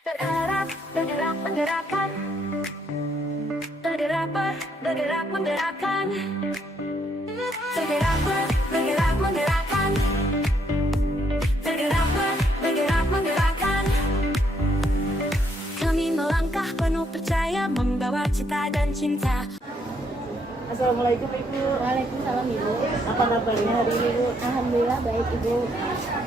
Bergerak, bergerak, menggerakkan. Bergerak, bergerak, menggerakkan. Bergerak, bergerak, menggerakkan. Bergerak, bergerak, menggerakkan. Kami melangkah penuh percaya, membawa cita dan cinta. Assalamualaikum Ibu. Waalaikumsalam Ibu. Apa kabarnya hari ini Ibu? Alhamdulillah baik Ibu.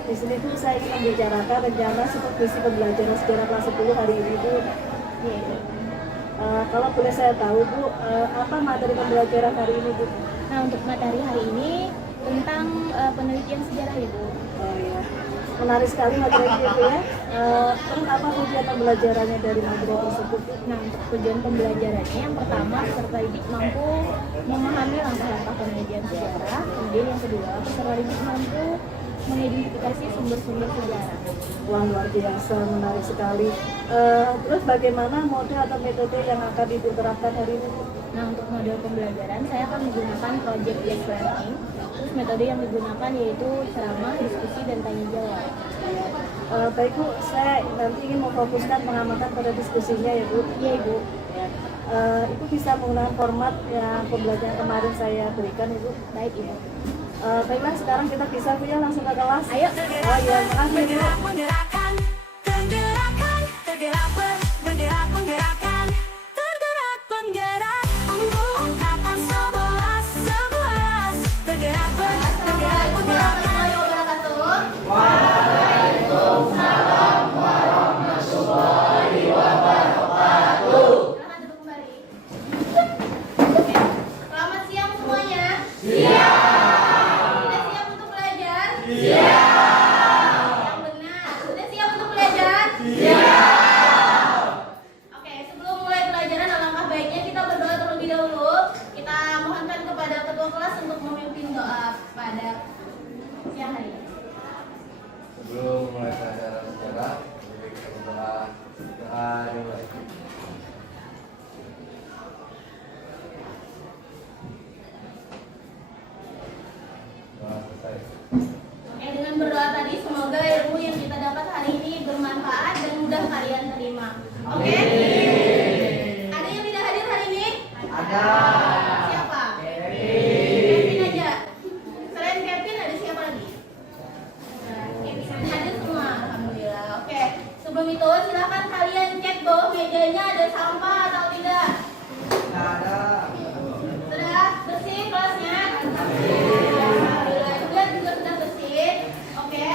Di sini tuh saya ingin membicarakan rencana supervisi pembelajaran sejarah kelas 10 hari ini Bu. Iya Ibu. Kalau boleh saya tahu Bu, apa materi pembelajaran hari ini Bu? Nah untuk materi hari ini tentang penelitian sejarah Ibu. Oh ya, menarik sekali materi ini Bu ya. Terus apa tujuan pembelajarannya dari materi tersebut Bu? Nah untuk tujuan pembelajarannya yang pertama peserta didik mampu memahami langkah-langkah penelitian sejarah. Kemudian yang kedua peserta didik mampu mengidentifikasi sumber-sumber sejarah. Wah luar biasa, menarik sekali. Terus bagaimana model atau metode yang akan Ibu terapkan hari ini Bu? Nah untuk model pembelajaran saya akan menggunakan project based learning. Terus metode yang digunakan yaitu ceramah, diskusi, dan tanya jawab. Baik Bu, saya nanti ingin memfokuskan pengamatan pada diskusinya ya Bu. Iya Ibu. Ya. Ibu bisa menggunakan format yang pembelajaran kemarin saya berikan Ibu. Baik Ibu. Baiklah sekarang kita bisa Bu ya langsung ke kelas. Ayo. Oh iya, makasih Bu. Bergerak, menggerakkan. Tergerakkan, tergerak, bergerak, menggerakkan. Tergerak, penggerak. Ungkapan 11. Bergerak, bergerak, menggerakkan. Selamat siang semuanya. Sudah siap untuk belajar? Yang benar. Sudah siap untuk belajar? Oke, sebelum mulai pelajaran alangkah baiknya kita berdoa terlebih dahulu. Kita mohonkan kepada ketua kelas untuk memimpin doa pada siang hari ini. Sebelum mulai pelajaran sejarah, kita berdoa dimulai. Doa selesai. Oke, dengan berdoa tadi semoga ilmu yang kita dapat hari ini bermanfaat dan mudah kalian terima. Oke? Ada yang tidak hadir hari ini? Ada. Siapa? Kevin aja. Selain Kevin ada siapa lagi? Hadir semua, alhamdulillah. Oke, sebelum itu silakan kalian cek bawah mejanya ada sampah atau tidak. Sudah bersih kelasnya? Alhamdulillah juga sudah bersih. Oke.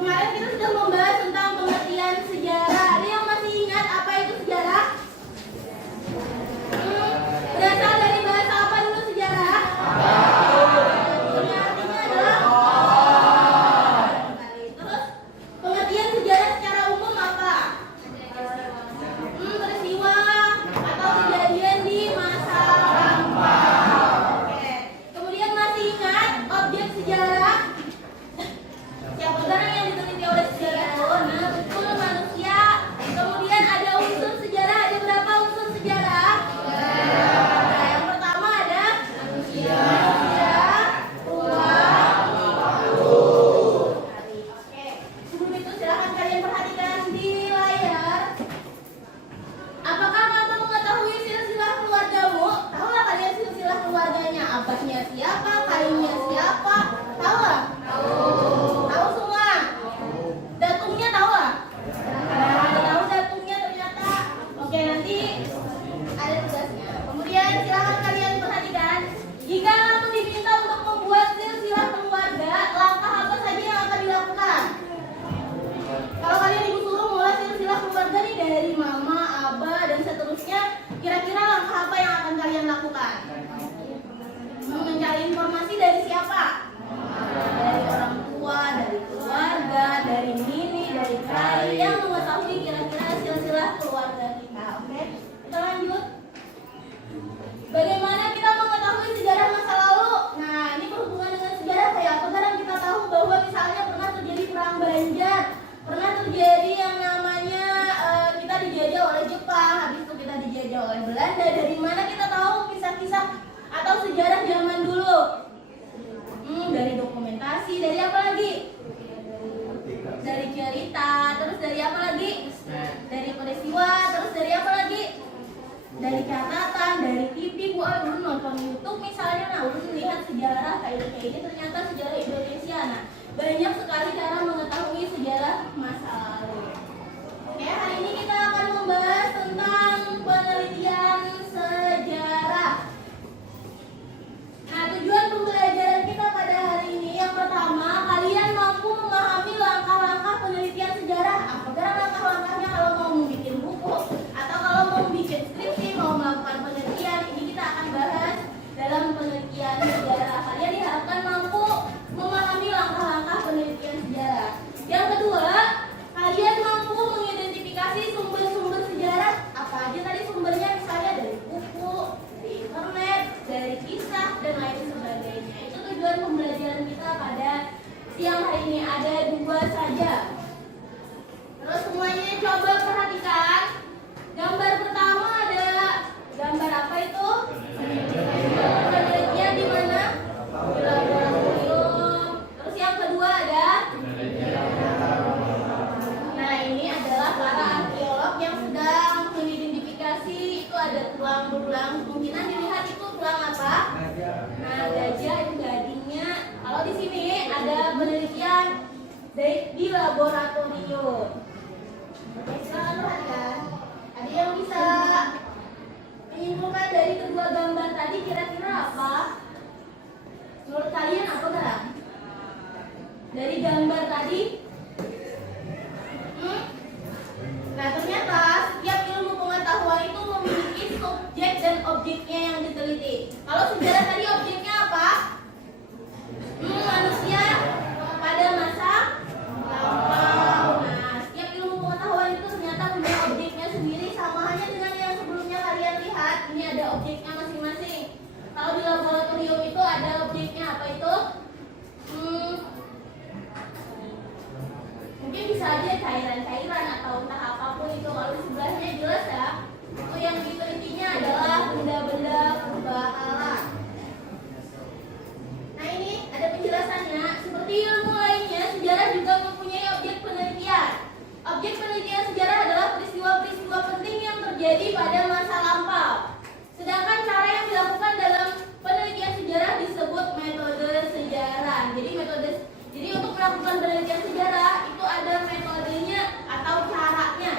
Kemarin kita sudah membahas tentang pengertian sejarah. Ada yang masih ingat apa itu sejarah? Berasal dari bahasa apa dulu sejarah? Ini artinya adalah terus pengertian sejarah secara umum apa? Peristiwa atau kejadian di masa lampau. Oke. Kemudian masih ingat objek sejarah? Siapa barang yang diteliti oleh sejarah itu? Nah, betul manusia. Kemudian ada unsur sejarah. Ada berapa unsur sejarah? Nah, yang pertama ada manusia, uang, hari. Oke. Sebelum itu silakan kalian perhatikan di layar. Apakah kamu mengetahui silsilah keluargamu? Tahulah kalian silsilah keluarganya? Abahnya siapa? Kayunya siapa? Tahu nggak? Tahu semua? Datungnya tahu nggak? Tahu datungnya ternyata. Oke, nanti ada tugasnya. Kemudian silakan kalian perhatikan. Jika kamu diminta untuk membuat silsilah keluarga, langkah apa saja yang akan dilakukan? Kalau kalian ibu suruh mulai silsilah keluarga nih dari mama, abah, dan seterusnya, kira-kira langkah apa yang akan kalian lakukan? Mencari informasi dari siapa? Dari orang tua, dari keluarga, dari nini, dari kai yang mengetahui kira-kira silsilah keluarga kita. Oke, kita lanjut. Bagaimana kita mengetahui sejarah masa lalu? Nah, ini berhubungan dengan sejarah kayak apa? Sekarang kita tahu bahwa misalnya pernah terjadi perang Banjar, pernah terjadi yang namanya kita dijajah oleh Jepang, habis itu kita dijajah oleh Belanda. Dari mana kita tahu kisah-kisah atau sejarah zaman dulu? Dari dokumentasi, dari apa lagi? Dari cerita, terus dari apa lagi? Dari peristiwa, terus dari apa lagi? Dari catatan, dari TV, Bu Ulun nonton YouTube misalnya, nah Ulun melihat sejarah kayak ini ternyata sejarah Indonesia. Nah, banyak sekali cara mengetahui sejarah masa lalu. Oke, hari ini kita akan membahas tentang penelitian sejarah. Nah, tujuan pembelajaran kita pada hari ini yang pertama, kalian mampu memahami langkah-langkah penelitian sejarah. Apakah langkah-langkahnya kalau mau membuat buku atau kalau mau membuat skripsi, mau melakukan penelitian, ini kita akan bahas dalam penelitian sejarah. Kalian diharapkan mampu memahami langkah-langkah penelitian sejarah. Yang kedua, kalian mampu mengidentifikasi sumber-sumber sejarah. Apa aja tadi sumbernya, misalnya dari buku, dari internet, dari kisah, dan lain sebagainya. Itu tujuan pembelajaran kita pada siang hari ini, ada 2 saja. Terus semuanya coba perhatikan. Gambar pertama ada gambar apa itu? Penelitian di mana? Di laboratorium. Terus yang kedua ada? Nah, ini adalah para arkeolog yang sedang mengidentifikasi. Itu ada tulang belulang. Kemungkinan dilihat itu tulang apa? Nah, gajah itu gadingnya. Kalau di sini ada penelitian di laboratorium. Oke, silakan perhatikan. Ada yang bisa menyimpulkan dari kedua gambar tadi kira-kira apa? Menurut kalian apa gerak? Dari gambar tadi? Nah, ternyata setiap ilmu pengetahuan itu memiliki subjek dan objeknya yang diteliti. Kalau sejarah tadi objeknya apa? Manusia pada masa lampau. Nah, setiap ilmu pengetahuan itu ternyata punya objeknya sendiri, sama halnya dengan yang sebelumnya kalian lihat. Ini ada objeknya masing-masing. Kalau di laboratorium itu ada objeknya apa itu? Mungkin bisa aja cairan-cairan atau entah apapun itu. Kalau di sebelahnya jelas ya, itu yang ditelitinya adalah benda-benda purba kala. Nah, ini ada penjelasannya. Seperti ilmu lainnya, sejarah juga mempunyai objek penelitian. Objek penelitian sejarah adalah peristiwa-peristiwa penting yang terjadi pada masa lampau. Sedangkan cara yang dilakukan dalam penelitian sejarah disebut metode sejarah. Jadi untuk melakukan penelitian sejarah itu ada metodenya atau caranya.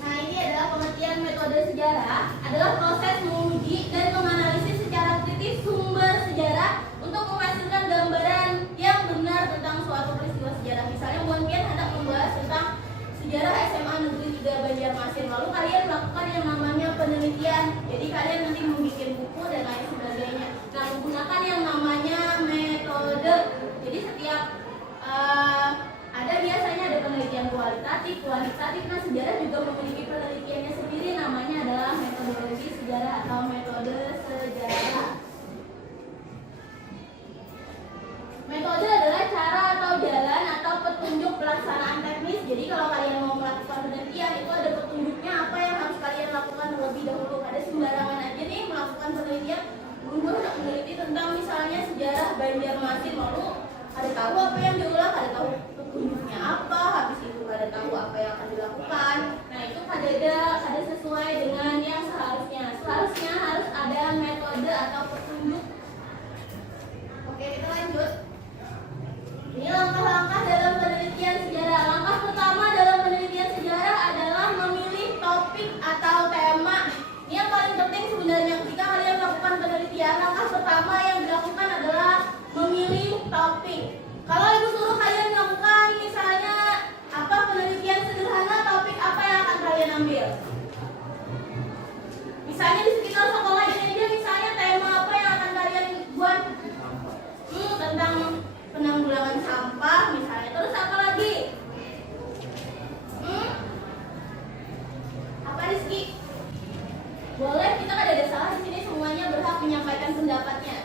Nah, ini adalah pengertian metode sejarah, adalah proses menguji dan menganalisis secara kritis sumber sejarah untuk menghasilkan gambaran yang benar tentang suatu peristiwa sejarah. Misalnya, mungkin hendak membahas tentang sejarah SMA Negeri 3 Banjarmasin, lalu kalian melakukan yang namanya penelitian. Jadi kalian nanti membuat buku dan lain sebagainya. Nah, menggunakan yang namanya metode. Jadi setiap ada biasanya ada penelitian kualitatif. Nah, sejarah juga memiliki penelitiannya sendiri, namanya adalah metodologi sejarah atau metode sejarah. Metode adalah cara atau jalan atau petunjuk pelaksanaan teknis. Jadi kalau kalian mau melakukan penelitian itu ada petunjuknya apa yang harus kalian lakukan terlebih dahulu. Ada sembarangan aja nih melakukan penelitian. Dulu hendak meneliti tentang misalnya sejarah Banjarmasin, lalu ada tahu apa yang diulang, ada tahu petunjuknya apa, habis itu ada tahu apa yang akan dilakukan. Nah, itu ada sesuai dengan yang seharusnya. Seharusnya harus ada metode atau petunjuk. Oke, kita lanjut. Ini langkah-langkah dalam penelitian sejarah. Langkah pertama dalam penelitian sejarah adalah memilih topik atau tema. Ini yang paling penting sebenarnya ketika kalian melakukan penelitian. Langkah pertama yang dilakukan adalah memilih topik. Kalau ibu suruh kalian melakukan misalnya penelitian sederhana, topik apa yang akan kalian ambil? Misalnya di sekitar sekolah ini aja, misalnya tema apa yang akan kalian buat? Tentang penanggulangan sampah misalnya. Terus apa lagi? Apa Rizky? Boleh, kita kan ada salah di sini, semuanya berhak menyampaikan pendapatnya.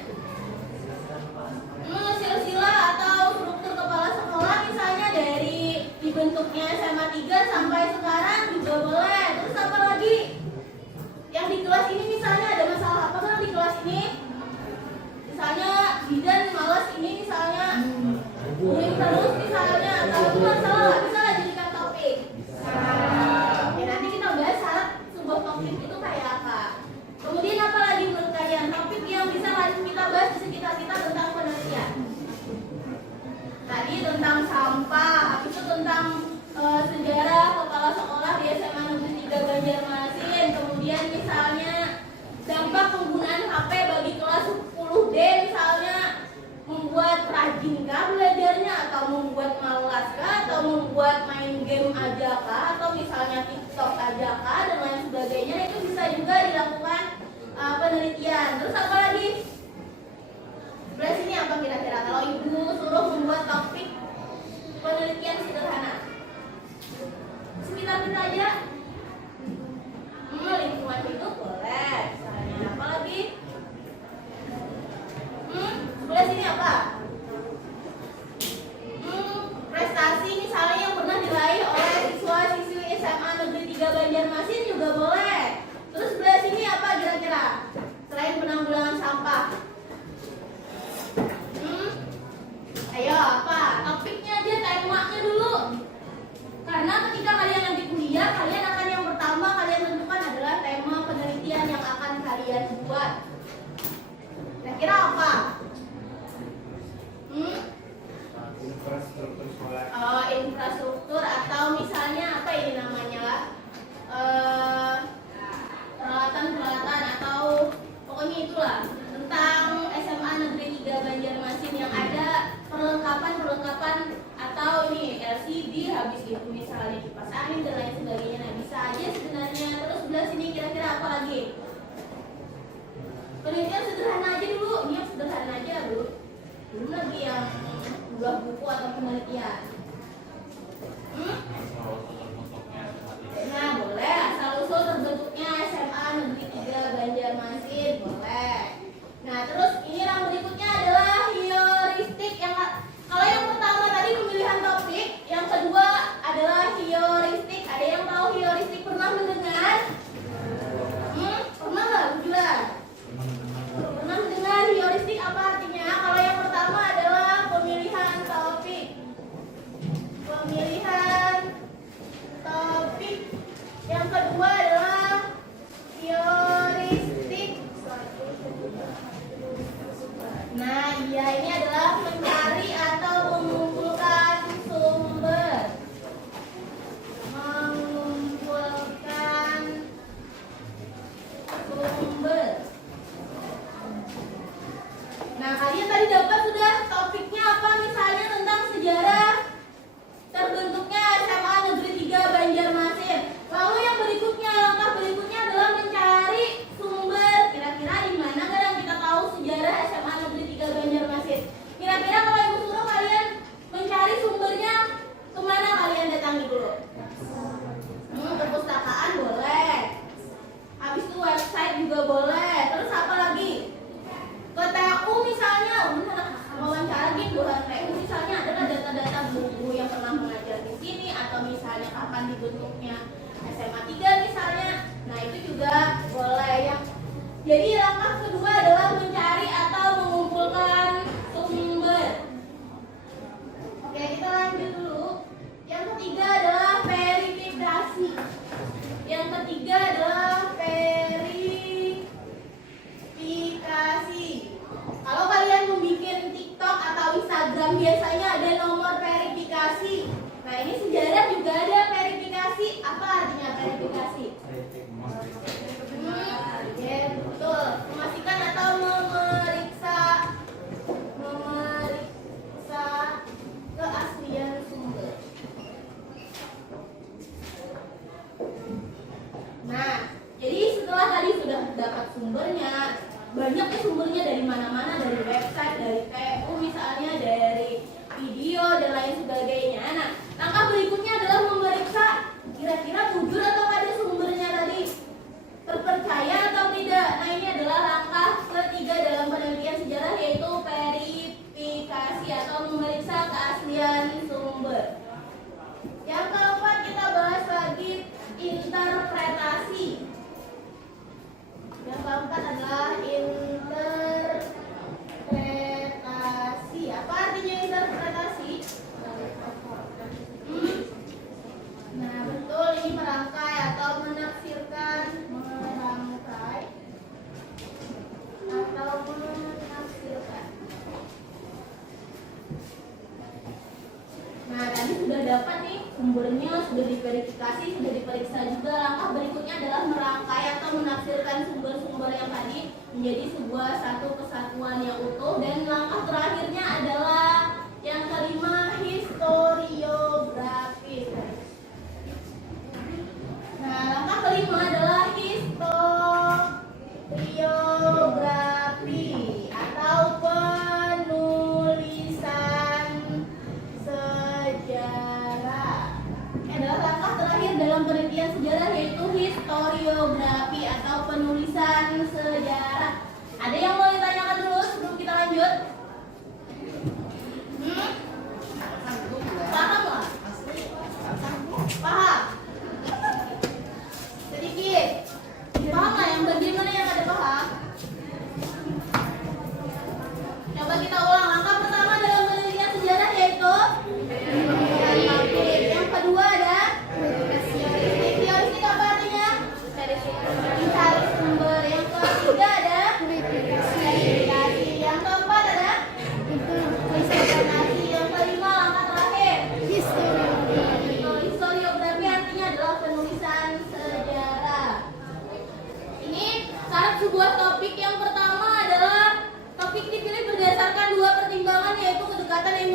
Silsilah atau struktur kepala sekolah misalnya dari dibentuknya SMA 3 sampai sekarang juga boleh. Terus apa lagi? Yang di kelas ini misalnya ada masalah apa kan di kelas ini? Misalnya bidan malas ini misalnya rajin kah belajarnya, atau membuat malas kah, atau membuat main game aja kah, atau misalnya TikTok aja kah, dan lain sebagainya. Itu bisa juga dilakukan penelitian. Terus apa lagi? Sebelah sini apa kira-kira kalau ibu suruh membuat topik penelitian sederhana? Sekitar kita aja. Lingkungan hidup boleh. Misalnya apa lagi? Sebelah sini apa? Prestasi misalnya yang pernah diraih oleh siswa-siswi SMA Negeri 3 Banjarmasin juga boleh. Terus sebelah sini apa kira-kira? Selain penanggulangan sampah. Ayo apa? Topiknya aja, temanya dulu. Karena ketika kalian nanti kuliah, kalian akan yang pertama kalian tentukan adalah tema penelitian yang akan kalian buat. Kira-kira apa? Infrastruktur sekolah. Oh, infrastruktur, atau misalnya apa ini namanya? Peralatan-peralatan, atau pokoknya itulah tentang SMA Negeri 3 Banjarmasin yang ada perlengkapan atau ini LCD, habis itu misalnya kipas angin dan lain sebagainya. Nah, bisa aja sebenarnya. Terus sebelah sini kira-kira apa lagi? Penelitian sederhana aja dulu. Ini yang sederhana aja dulu. Belum lagi yang buah buku atau penelitian. Nah, boleh. Asal usul terbentuknya SMA Negeri 3 Banjarmasin, boleh. Nah, terus ini yang berikutnya adalah heuristik. Kalau yang pertama tadi pemilihan topik, yang kedua adalah heuristik. Ada yang tahu heuristik, pernah mendengar? Pernah nggak, Bu Jula? Pernah mendengar heuristik apa artinya? Kalau yang pertama adalah pemilihan topik. Pemilihan topik. Yang kedua adalah heuristik. Nah, iya, ini adalah mencari atau mengumpulkan sumber. Mengumpulkan sumber. Nah, kalian tadi dapat sudah topiknya apa? Misalnya tentang sejarah terbentuknya SMA Negeri 3 Banjarmasin. Lalu yang berikutnya, langkah berikutnya adalah mencari sumber. Kira-kira di mana kan kita tahu sejarah SMA Negeri 3 Banjarmasin? Kira-kira kalau ibu suruh kalian mencari sumbernya, kemana kalian datangi dulu? Perpustakaan boleh. Habis itu website juga boleh. Terus apa lagi? Ke TU misalnya, wawancara gitu. TU misalnya adalah data-data buku yang pernah mengajar di sini, atau misalnya kapan dibentuknya SMA 3 misalnya. Nah, itu juga boleh ya. Jadi langkah kedua adalah mencari atau mengumpulkan sumber. Oke, kita lanjut dulu. Yang ketiga adalah verifikasi. Yang ketiga adalah verifikasi. Kalau kalian membuat TikTok atau Instagram biasanya ada nomor verifikasi. Nah, ini sejarah juga ada verifikasi. Apa artinya verifikasi? Ya, betul. Memastikan atau memeriksa keaslian sumber. Nah, jadi setelah tadi sudah dapat sumbernya, banyaknya sumbernya dari mana-mana, dari website, dari TU misalnya, dari video dan lain sebagainya. Nah, langkah berikutnya adalah memeriksa kira-kira jujur atau ada sumbernya tadi, terpercaya atau tidak. Nah, ini adalah langkah ketiga dalam penelitian sejarah, yaitu verifikasi atau memeriksa keaslian sumber. Yang keempat kita bahas lagi interpretasi. Yang keempat adalah interpretasi. Apa artinya interpretasi? Nah, betul, ini merangkai atau menafsirkan. Merangkai atau menafsirkan. Nah, tadi sudah dapat nih sumbernya, sudah diverifikasi, sudah diperiksa juga. Langkah berikutnya adalah merangkai atau menafsirkan sumber-sumber yang tadi menjadi sebuah satu kesatuan yang utuh. Dan langkah terakhirnya adalah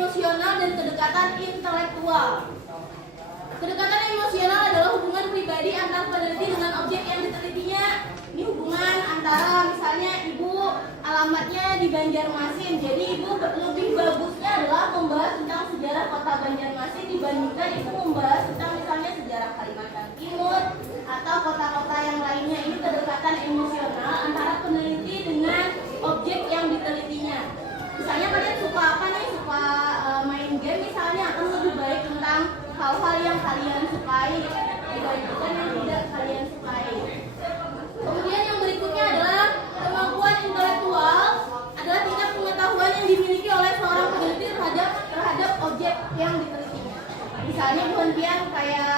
emosional dan kedekatan intelektual. Kedekatan emosional adalah hubungan pribadi antara peneliti dengan objek yang ditelitinya. Ini hubungan antara misalnya ibu alamatnya di Banjarmasin, jadi ibu lebih bagusnya adalah membahas tentang sejarah kota Banjarmasin dibandingkan ibu membahas tentang misalnya sejarah Kalimantan Timur atau kota-kota yang lainnya. Ini kedekatan emosional antara peneliti dengan objek yang ditelitinya. Misalnya kalian suka apa nih? Suka main game misalnya, akan lebih baik tentang hal-hal yang kalian sukai dibandingkan yang tidak kalian sukai. Kemudian yang berikutnya adalah kemampuan intelektual, adalah tingkat pengetahuan yang dimiliki oleh seorang peneliti terhadap objek yang ditelitinya. Misalnya Bu Hantian kayak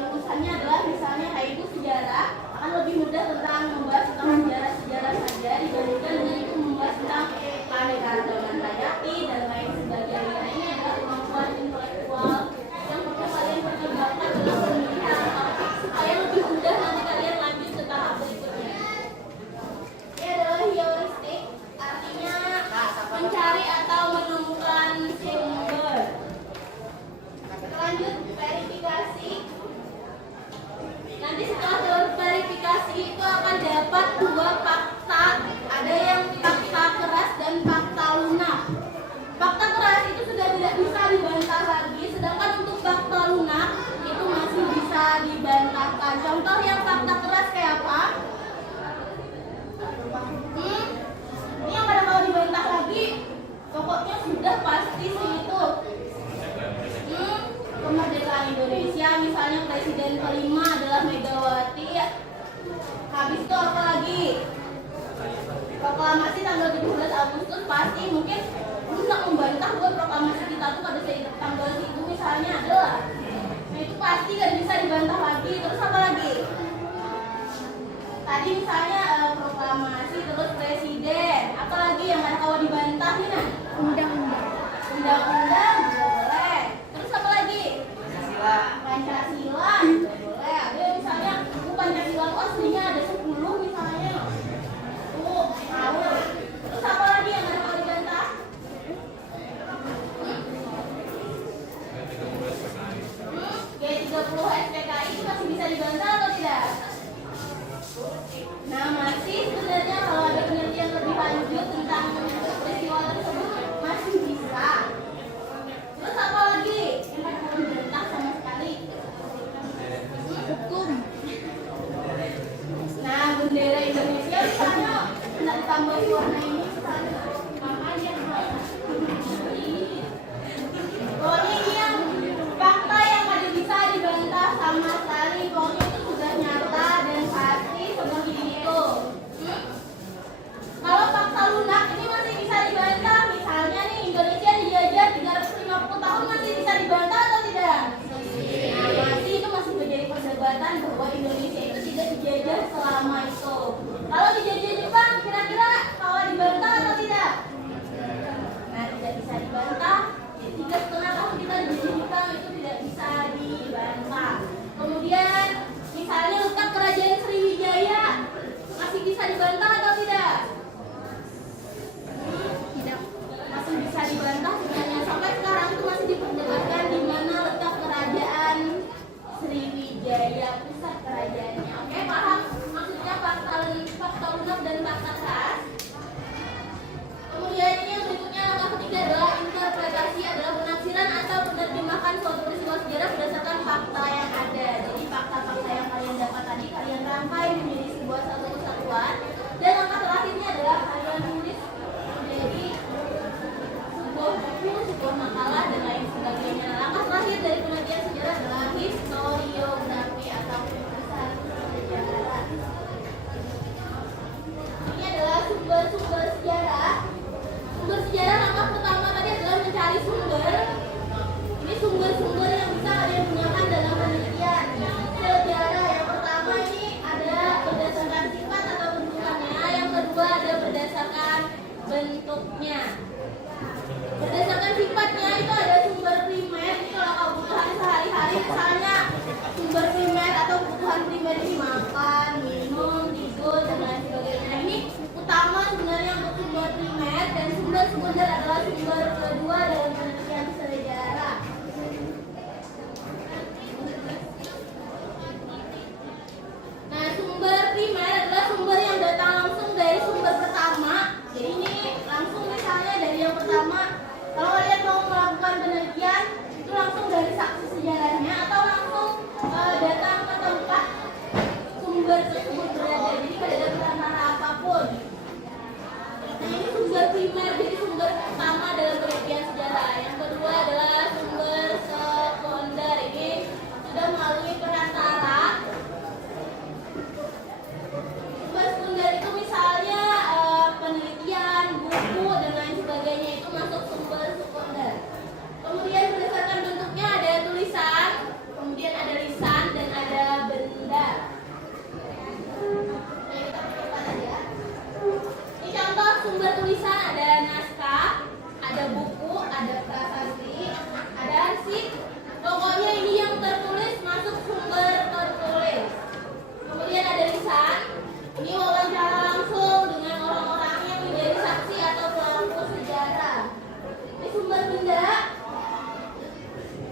lulusannya adalah misalnya kayak ibu sejarah, akan lebih mudah tentang membahas tentang sejarah saja dibandingkan dengan itu membahas tentang keanekaragaman hayati dan lain sebagainya. Ini adalah kemampuan intelektual yang perlu kalian pertimbangkan dalam pemilihan topik supaya lebih mudah nanti kalian lanjut ke tahap berikutnya. Ini adalah heuristik, artinya mencari atau menemukan sumber. Lanjut verifikasi. Nanti setelah verifikasi itu akan dapat dua fakta, ada yang fakta keras dan fakta lunak. Fakta keras itu sudah tidak bisa dibantah lagi, sedangkan untuk fakta lunak itu masih bisa dibantahkan. Contoh yang fakta keras kayak apa? Ini yang pada kalau dibantah lagi, pokoknya sudah pasti sih itu. Kemerdekaan Indonesia, misalnya presiden kelima adalah Megawati. Habis itu apa lagi? Proklamasi tanggal 17 Agustus pasti mungkin bisa membantah bahwa proklamasi kita tuh pada tanggal itu misalnya adalah. Nah itu pasti gak bisa dibantah lagi. Terus apa lagi? Tadi misalnya proklamasi terus presiden. Apa lagi yang ada kalau dibantah nih nah? Undang-undang juga boleh. Terus apa lagi? Pancasila juga boleh. Ada misalnya Pancasila itu aslinya ada 10 misalnya. Tuh, tahu. Terus apa lagi yang ada kalau dibantah? G30 SPKI itu masih bisa dibantah atau tidak? Nah masih sebenarnya kalau ada penelitian lebih lanjut tentang peristiwa tersebut masih bisa.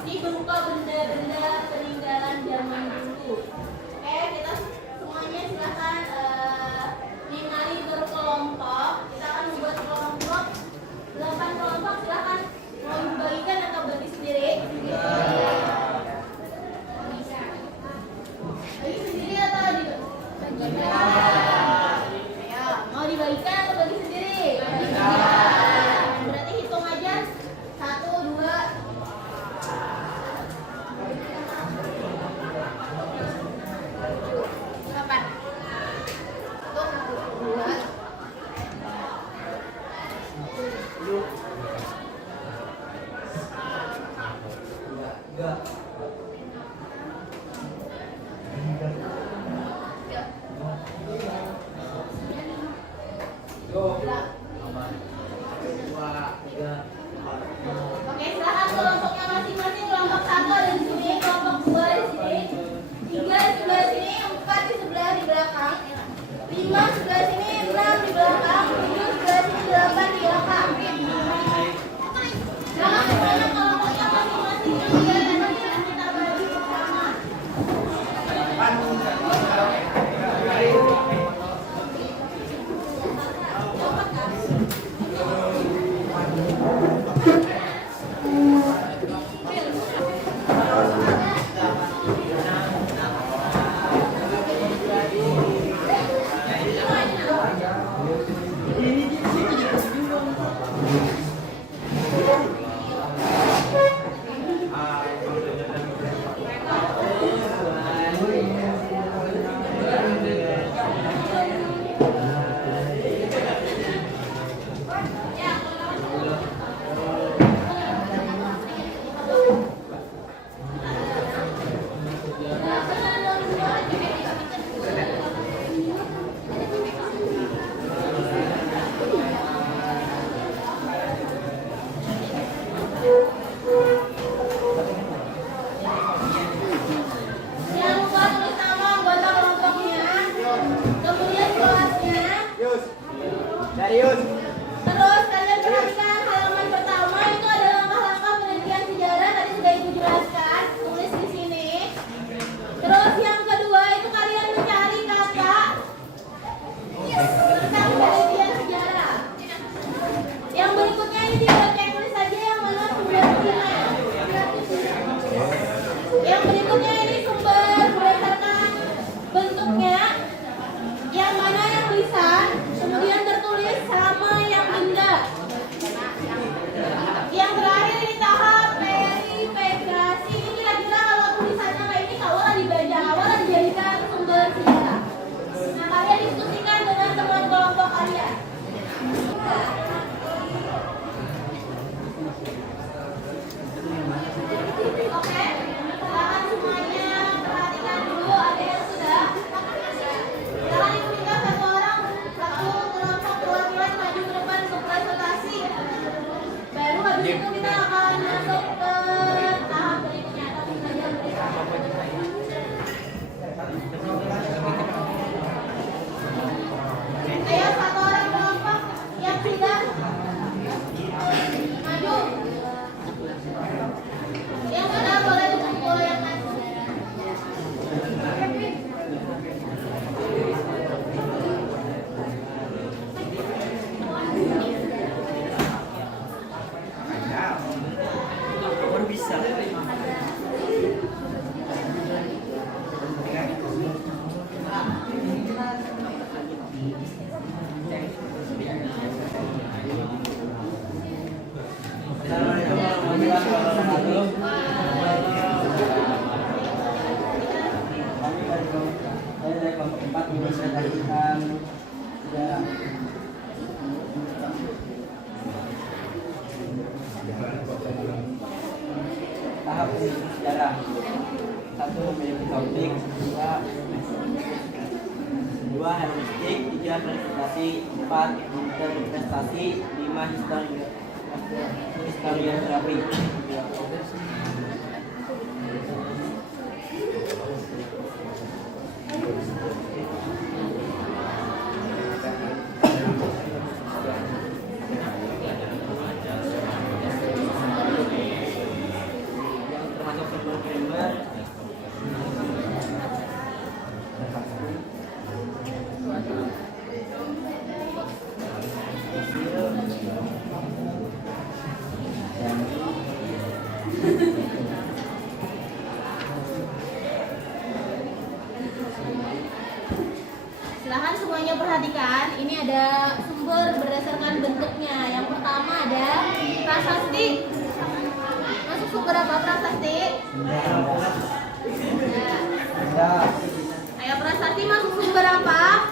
Masih berupa benda-benda peninggalan zaman dulu. Oke, kita semuanya silahkan mari berkelompok. Kita akan membuat kelompok 8 kelompok. Silahkan mau dibagikan atau bagi sendiri? Bagi sendiri atau dibagikan? Ayo, mau dibagikan atau bagi sendiri? Berarti hitung aja. 1, 2. Kapan? 1, 2. Oke, silahkan kelompoknya masing-masing. Kelompok 1 ada di sini, kelompok 2 di sini, 3 di sebelah sini, 4 di sebelah di belakang, 5 sebelah sini, 6 di belakang, 7 sebelah sini, 8 di belakang. Silahkan semuanya kelompoknya masing-masing dan nanti kita bagi bersama. Jangan lupa tulis nama anggota kelompoknya, kemudian kelasnya. Terus kalian perhatikan halaman pertama itu ada langkah-langkah penelitian sejarah, tadi sudah ibu jelaskan, tulis di sini. Terus yang kedua itu kalian mencari kata tentang penelitian sejarah. Yang berikutnya ini tinggal tulis saja yang mana sumber-sumbernya. Yang berikutnya ini sumber berdasarkan bentuknya, yang mana yang lisan, kemudian tertulis sama yang benda. Yang terakhir ini tahap verifikasi. Ini kira-kira kalau tulisannya kayak ini kawalan dibaca, kawalan dijadikan sumber sejarah. Nah, kalian diskusikan dengan teman kelompok kalian. Oke, silakan semuanya perhatikan dulu. Ada yang sudah? Silakan ibu minta satu orang, satu kelompok perwakilan maju ke depan untuk presentasi. Baru habis itu kita akan masuk ke tahap berikutnya. Tapi saja ayo satu orang kelompok yang sudah maju. Yang sudah boleh dikumpul yang maju. Dari kelompok 4 mempresentasikan sejarah. Tahap penelitian sejarah. 1 memiliki topik, 2 hermeneutik, 3 presentasi, 4 interpretasi, 5 historiografi. Silahkan semuanya perhatikan, ini ada sumber berdasarkan bentuknya. Yang pertama ada prasasti. Masuk sumber apa prasasti? Ayo prasasti masuk sumber apa?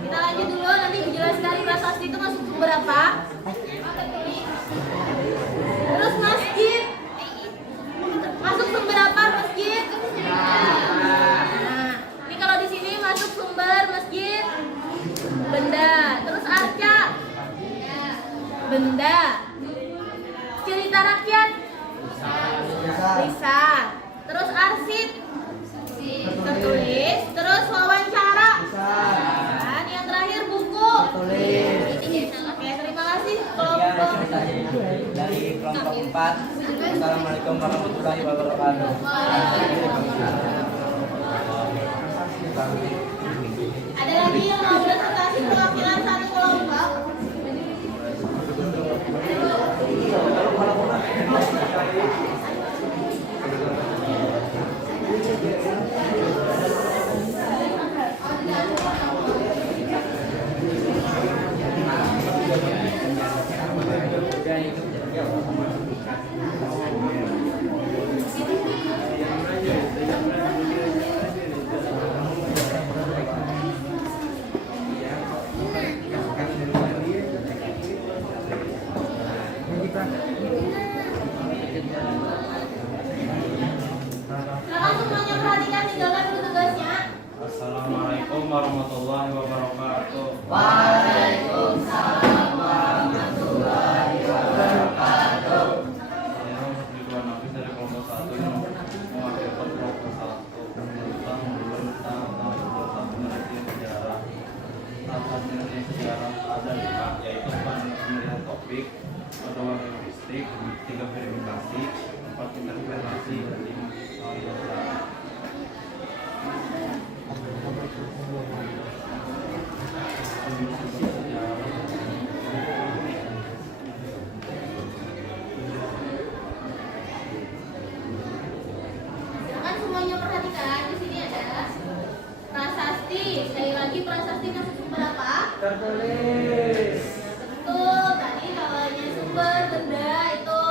Kita lanjut dulu, nanti dijelaskan prasasti itu masuk sumber apa. Terus masjid masuk sumber apa masjid? Nah, ini kalau di sini masuk sumber masjid benda. Terus arca benda. Cerita rakyat lisan. Terus arsip tertulis. Terus wawancara. Dan yang terakhir buku. Oke, terima kasih kelompok Dari kelompok 4. Assalamualaikum warahmatullahi wabarakatuh. Ada lagi yang mau presentasi perwakilan satu kelompok? Silakan semuanya perhatikan, tinggalkan dulu tugasnya. Assalamualaikum warahmatullahi wabarakatuh. Saya Ridwan Hafiz dari kelompok 1 yang mewakilkan kelompok 1 tentang penelitian sejarah. Tata penelitian sejarah ada 5, yaitu pemilihan topik, pedoman linguistik, 3 verifikasi, 4 interpretasi, dan 5 analisis. Silakan semuanya perhatikan, di sini ada prasasti. Sekali lagi prasasti masuk sumber apa? Tertulis. Betul, tadi kalau sumber benda itu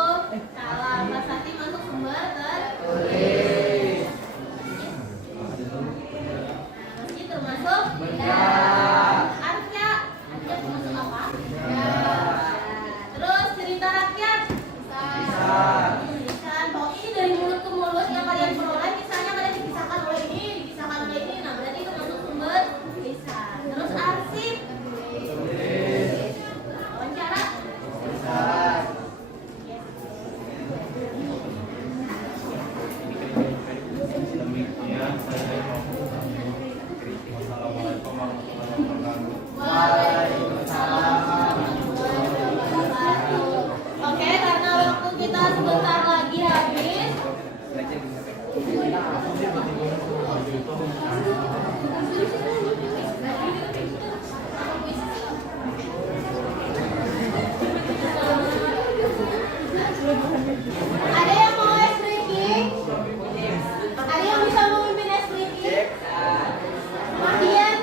salah. Prasasti masuk sumber tertulis. Masjid termasuk benda. Arca termasuk apa? Benda. Terus cerita rakyat lisan. Pokoknya ini dari mulut ke mulut yang kalian peroleh, misalnya kalian dikisahkan oleh ini, dikisahkan oleh ini, nah berarti itu masuk sumber lisan. Terus arsip wawancara. Demikian saya dari kelompok 1. Wassalamualaikum warahmatullahi wabarakatuh. Oke, karena waktu kita sebentar lagi habis. Ada yang mau es breaking? Ada yang bisa memimpin es breaking? Kemudian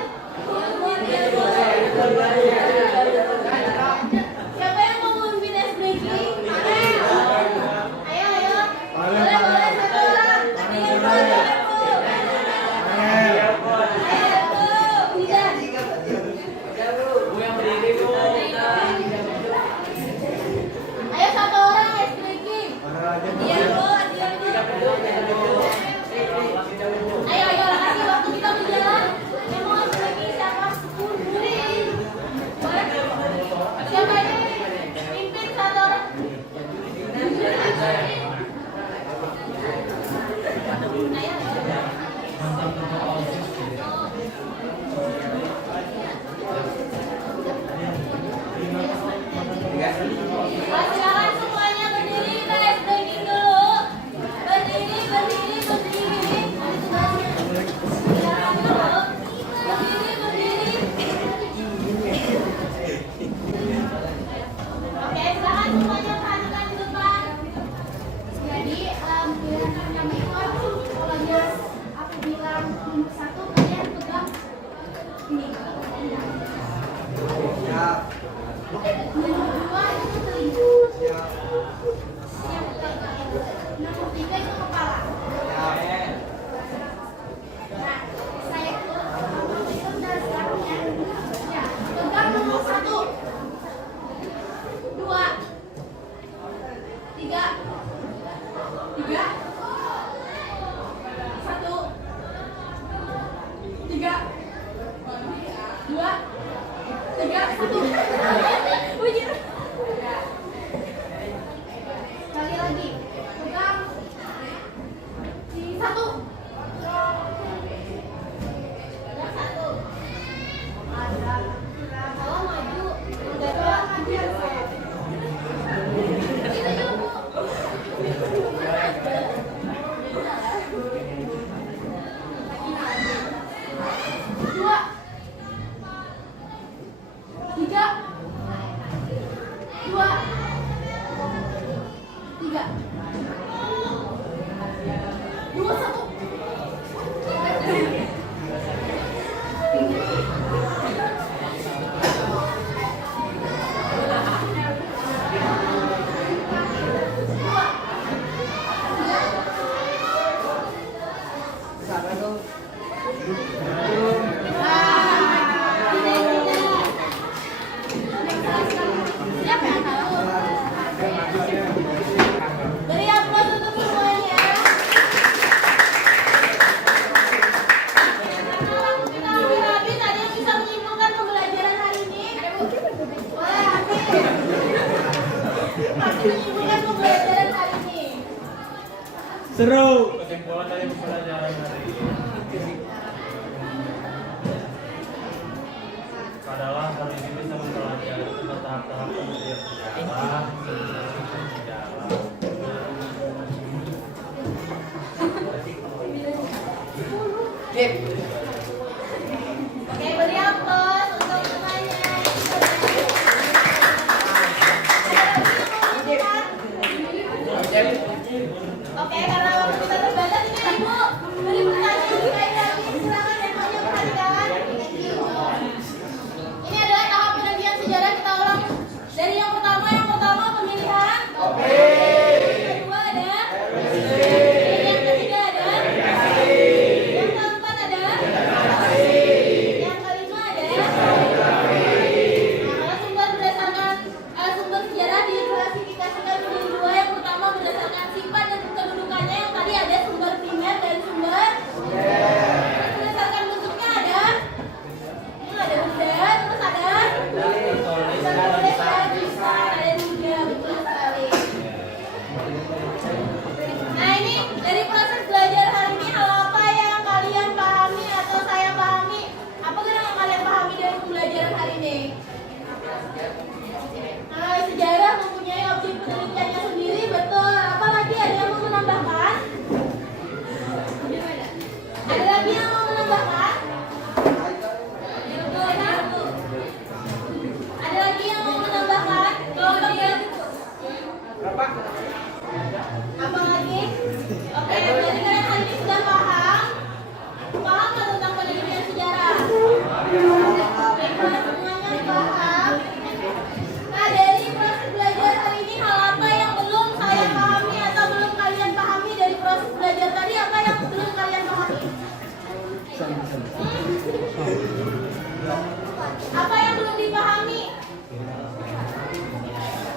siapa yang mau memimpin es breaking? Ayo. Boleh satu orang. Ayo, Bu. Nomor 3 itu kepala. Nah, saya ya, pegang nomor 1, 2, 3, 3, 1, 3, 2, 3, 1. Wujud. Sekali lagi, pegang si 1. Pegang 1. Kalau maju, udah 2. Itu dulu. 2, 3, 2, 3, 2, 1. Siapa yang tahu? Beri aplaus untuk semuanya. Karena waktu kita hampir habis, ada yang bisa menyimpulkan pembelajaran hari ini? Boleh, Hafiz. Hafiz menyimpulkan pembelajaran hari ini. Seru. Kesimpulan dari pembelajaran hari ini adalah hari ini bisa mempelajari tentang tahap-tahap pengertian sejarah, Oke, beri aplaus untuk semuanya. Oke, karena waktu kita terbatas ini Ibu beri pertanyaan terkait lagi. Silakan demonya perhatikan. Ini adalah tahap penelitian sejarah, kita ulang dari yang pertama pemilihan. Yang kedua ada. Yang ketiga ada. Yang keempat ada. Yang kelima ada. Nah, kalau sumber sejarah diklasifikasikan menjadi 2. Yang pertama berdasarkan sifat dan kedudukannya, yang tadi ada sumber primer dan sumber. Terus berdasarkan bentuknya ada. Ini ada benda, terus ada. Tertulis dan bisa ada juga, betul sekali. Nah, ini dari proses belajar hari ini, hal apa yang kalian pahami atau saya pahami? Apa yang kalian pahami dari pembelajaran hari ini? Sejarah mempunyai objek penelitiannya sendiri, betul. Apalagi ada yang mau menambahkan? Ada lagi yang mau menambahkan? Ada lagi yang mau menambahkan? Kalau kalian apa lagi? Oke, berarti kalian hari ini sudah paham? Paham nggak tentang penelitian sejarah? Baiklah, semuanya paham. Nah, dari proses belajar hari ini, hal apa yang belum saya pahami atau belum kalian pahami dari proses belajar tadi? Apa yang belum kalian pahami? Apa yang belum dipahami?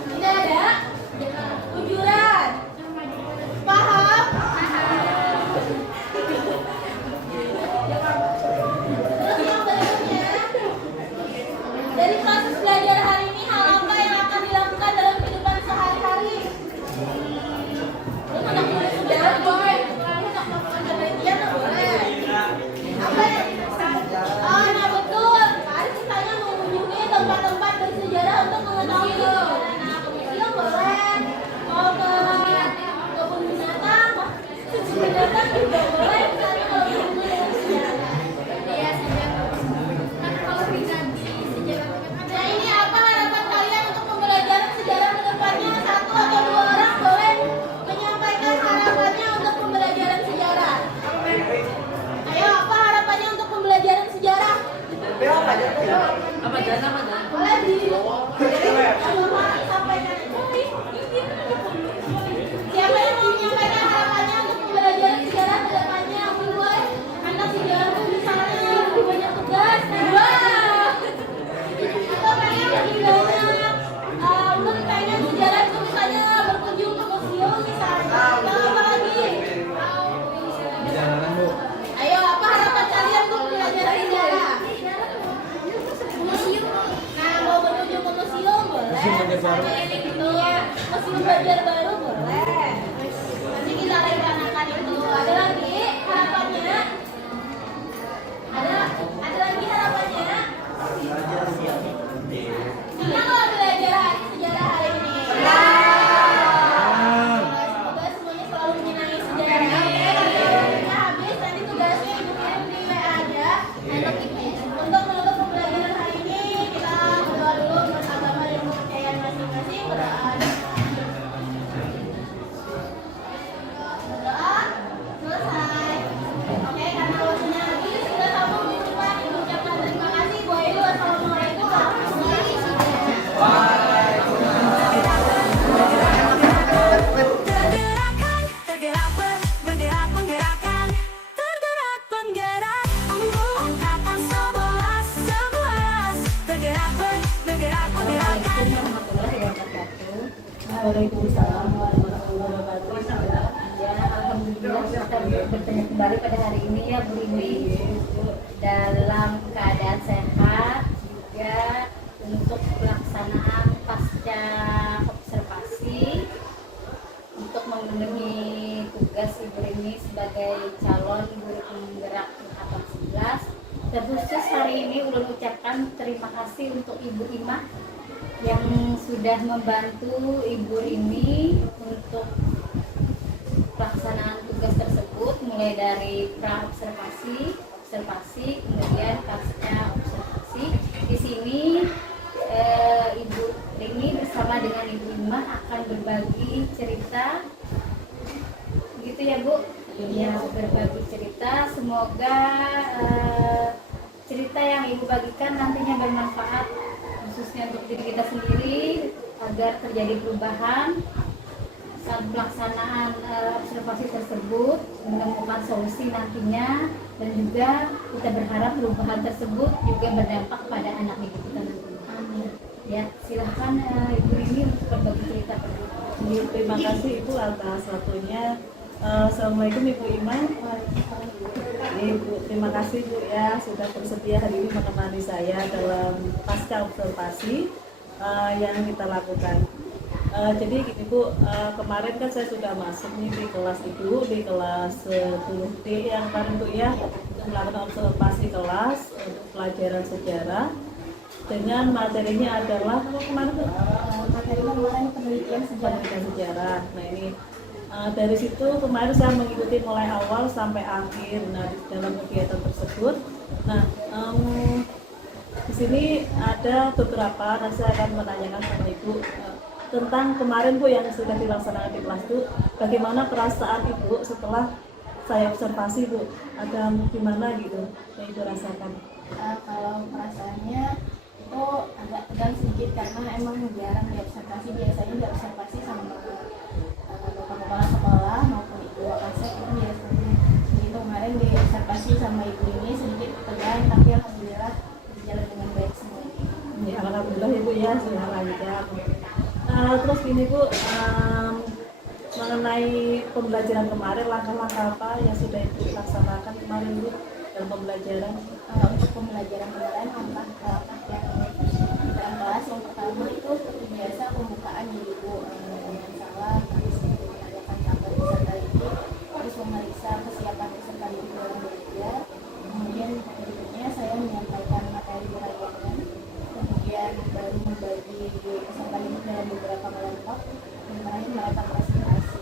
Tidak ada? Ujuran. ini ya Bu Rini, dalam keadaan sehat juga untuk pelaksanaan pasca observasi untuk memenuhi tugas Ibu Rini sebagai calon guru penggerak angkatan 11. Terkhusus hari ini ulun ucapkan terima kasih untuk Ibu Imah yang sudah membantu Ibu Rini untuk pelaksanaan tugas tersebut, mulai dari pra observasi, kemudian pasca observasi. Di sini Ibu Rini bersama dengan Ibu Imah akan berbagi cerita, begitu ya Bu? Ya, berbagi cerita. Semoga cerita yang Ibu bagikan nantinya bermanfaat khususnya untuk diri kita sendiri agar terjadi perubahan saat pelaksanaan observasi tersebut, menemukan solusi nantinya, dan juga kita berharap perubahan tersebut juga berdampak pada anak didik kita nantinya. Amin. Ya, silahkan Ibu Rini untuk berbagi cerita. Terima kasih Ibu atas waktunya. Assalamualaikum Ibu Imah. Ibu, terima kasih Bu ya sudah bersedia hari ini menemani saya dalam pasca observasi yang kita lakukan. Jadi gini Bu, kemarin kan saya sudah masuk nih di kelas Ibu, di kelas 10D yang kemarin Bu ya, untuk melakukan observasi kelas untuk pelajaran sejarah dengan materinya adalah kemarin Bu? Materi penelitian sejarah. Nah ini dari situ kemarin saya mengikuti mulai awal sampai akhir. Nah di dalam kegiatan tersebut, nah di sini ada beberapa, nanti saya akan menanyakan sama Ibu tentang kemarin Bu yang sudah dilaksanakan di kelas itu, bagaimana perasaan Ibu setelah saya observasi Bu, ada gimana gitu yang Ibu rasakan? Kalau perasaannya itu agak tegang sedikit karena emang jarang diobservasi, biasanya diobservasi sama bapak kepala sekolah maupun ibu wakasek itu biasanya. Jadi kemarin diobservasi sama ibu ini sedikit tegang, tapi alhamdulillah berjalan dengan baik semuanya. Ya, alhamdulillah Ibu ya sudah lancar. Terus ini Bu, mengenai pembelajaran kemarin, langkah-langkah apa yang sudah Ibu laksanakan kemarin Bu dalam pembelajaran? Untuk pembelajaran kemarin langkah yang dalam kelas yang pertama itu seperti biasa pembukaan ibu dengan salah, habis itu menanyakan kabar peserta didik, terus memeriksa kesiapan peserta didik dalam belajar, kemudian berikutnya saya menyampaikan materi uraian, kemudian baru membagi peserta didik dalam beberapa kelompok, dan terakhir mereka presentasi.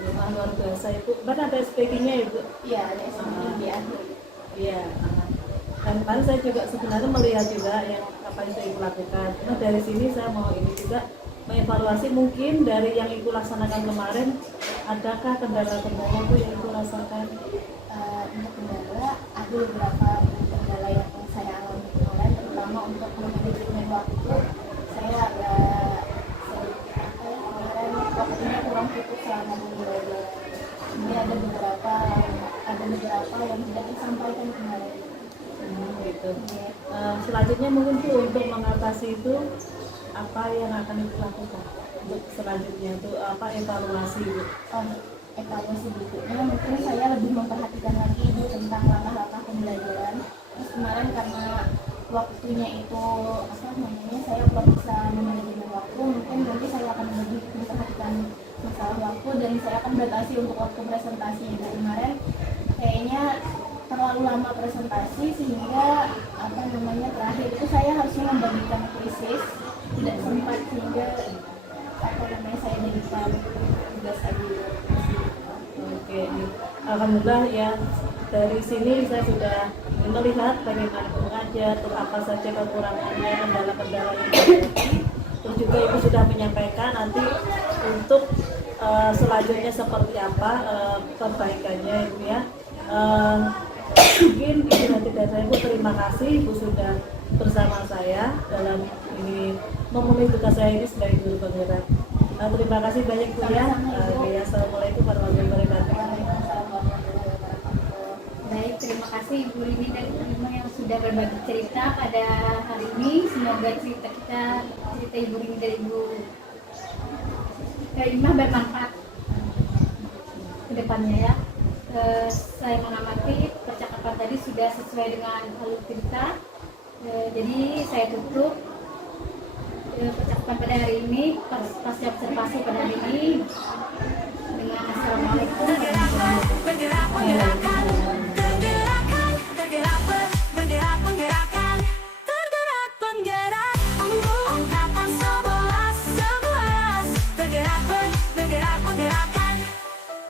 Ya, luar biasa Ibu. Kan ada SPG-nya ya Bu? Iya, ada SPG di akhir. Iya. Dan kemarin saya juga sebenarnya melihat juga yang apa yang Ibu lakukan. Nah dari sini saya mau ini juga mengevaluasi mungkin dari yang Ibu laksanakan kemarin, adakah kendala-kendala Bu yang Ibu rasakan? Untuk kendala, ada beberapa kendala yang saya alami kemarin, terutama untuk manajemen waktu. Saya agak kemarin waktunya kurang cukup selama belajar. Ini ada beberapa yang tidak disampaikan kemarin. Gitu. Selanjutnya mungkin Bu untuk mengatasi itu apa yang akan Ibu lakukan untuk selanjutnya itu apa evaluasi Bu? Evaluasi berikutnya mungkin saya lebih memperhatikan lagi Ibu tentang langkah-langkah pembelajaran. Terus kemarin karena waktunya itu saya belum bisa memanajemen waktu, mungkin nanti saya akan lebih memperhatikan masalah waktu dan saya akan batasi untuk waktu presentasi. Dan kemarin kayaknya terlalu lama presentasi sehingga terakhir itu saya harusnya membagikan krisis, tidak sempat sehingga saya jadikan tugas lagi. Oke, alhamdulillah ya dari sini saya sudah melihat bagaimana mengajar, terus apa saja kekurangannya, kendala-kendala yang terjadi. Terus juga Ibu sudah menyampaikan nanti untuk selanjutnya seperti apa perbaikannya Ibu ya. Mungkin Ibu nanti dari saya Bu terima kasih Ibu sudah bersama saya dalam ini memenuhi tugas saya ini sebagai guru penggerak. Terima kasih banyak Bu ya. Assalamualaikum warahmatullahi wabarakatuh. Baik, terima kasih Ibu Rini dan Ibu Imah yang sudah berbagi cerita pada hari ini. Semoga cerita Ibu Rini dan Ibu Imah bermanfaat ke depannya ya. Saya mengamati percakapan sudah sesuai dengan alur cerita. Jadi saya tutup percakapan pada hari ini, pasca observasi pada hari ini.